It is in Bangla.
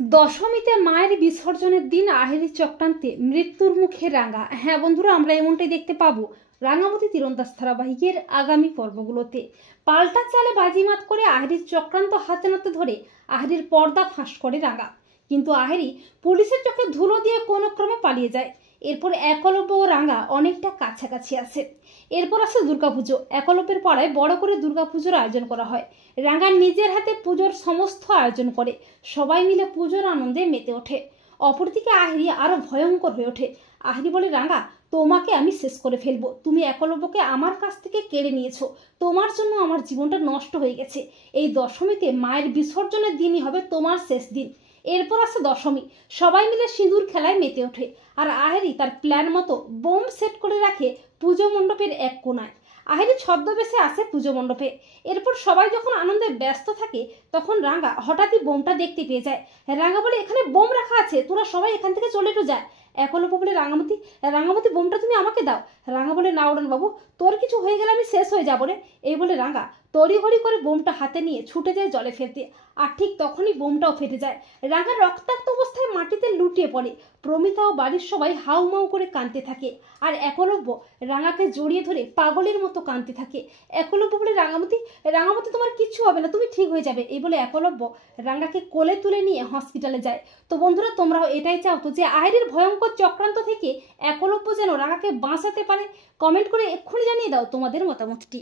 দশমীতে মায়ের বিসর্জনের দিন আহেরি চক্রান্তে মৃত্যুর মুখে রাঙা। হ্যাঁ বন্ধুরা, আমরা এমনটাই দেখতে পাবো রাঙামাটি তীরন্দাজ ধারাবাহিকের আগামী পর্বগুলোতে। পাল্টা চালে বাজিমাত করে আহেরির চক্রান্ত হাতে নাতে ধরে আহেরির পর্দা ফাঁস করে রাঙা, কিন্তু আহেরি পুলিশের চোখে ধুলো দিয়ে কোনো ক্রমে পালিয়ে যায়। এরপর একলব্য ও রাঙা অনেকটা কাছাকাছি আসে। এরপর আসে দুর্গাপুজো। একলব্যের পাড়ায় বড় করে দুর্গাপুজোর আয়োজন করা হয়। রাঙা নিজের হাতে পুজোর সমস্ত আয়োজন করে, সবাই মিলে পুজোর আনন্দে মেতে ওঠে। অপরদিকে আহেরি আরো ভয়ঙ্কর হয়ে ওঠে। আহেরি বলে, রাঙা, তোমাকে আমি শেষ করে ফেলবো। তুমি একলব্যকে আমার কাছ থেকে কেড়ে নিয়েছো, তোমার জন্য আমার জীবনটা নষ্ট হয়ে গেছে। এই দশমীতে মায়ের বিসর্জনের দিনই হবে তোমার শেষ দিন। এরপর আসে দশমী। সবাই মিলে সিঁদুর খেলায় মেতে ওঠে, আর আহেরি তার প্ল্যান মতো বোম সেট করে রাখে পুজো মণ্ডপের এক কোণায়। আহেরি ছদ্মবেশে আসে পুজো মণ্ডপে। এরপর সবাই যখন আনন্দে ব্যস্ত থাকে, তখন রাঙা হঠাৎই বোমটা দেখতে পেয়ে যায়। রাঙা বলে, এখানে বোম রাখা আছে, তোরা সবাই এখান থেকে চলে একটু যায়। একলব্য বলে, রাঙামতি, রাঙামতি, বোমটা তুমি আমাকে দাও। রাঙা বলে, না উড়ান বাবু, তোর কিছু হয়ে গেলে আমি শেষ হয়ে যাবো রে। এই বলে রাঙা তড়িঘড়ি করে বোমটা হাতে নিয়ে ছুটে যায় জলে ফেলতে, আর ঠিক তখনই বোমটাও ফেটে যায়। রাঙা রক্তাক্ত অবস্থায় মাটিতে লুটিয়ে পড়ে। প্রমিতা ও বাড়ির সবাই হাউমাউ করে কাঁদতে থাকে, আর একলব্য রাঙাকে জড়িয়ে ধরে পাগলের মতো কাঁদতে থাকে। একলব্য বলে, রাঙামতি, রাঙামতি, তোমার কিচ্ছু হবে না, তুমি ঠিক হয়ে যাবে। এই বলে একলব্য রাঙাকে কোলে তুলে নিয়ে হসপিটালে যায়। তো বন্ধুরা, তোমরাও এটাই চাও তো যে আহেরির ভয়ঙ্কর চক্রান্ত থেকে একলব্য যেন রাঙাকে বাঁচাতে পারে? কমেন্ট করে এক্ষুনি জানিয়ে দাও তোমাদের মতামতটি।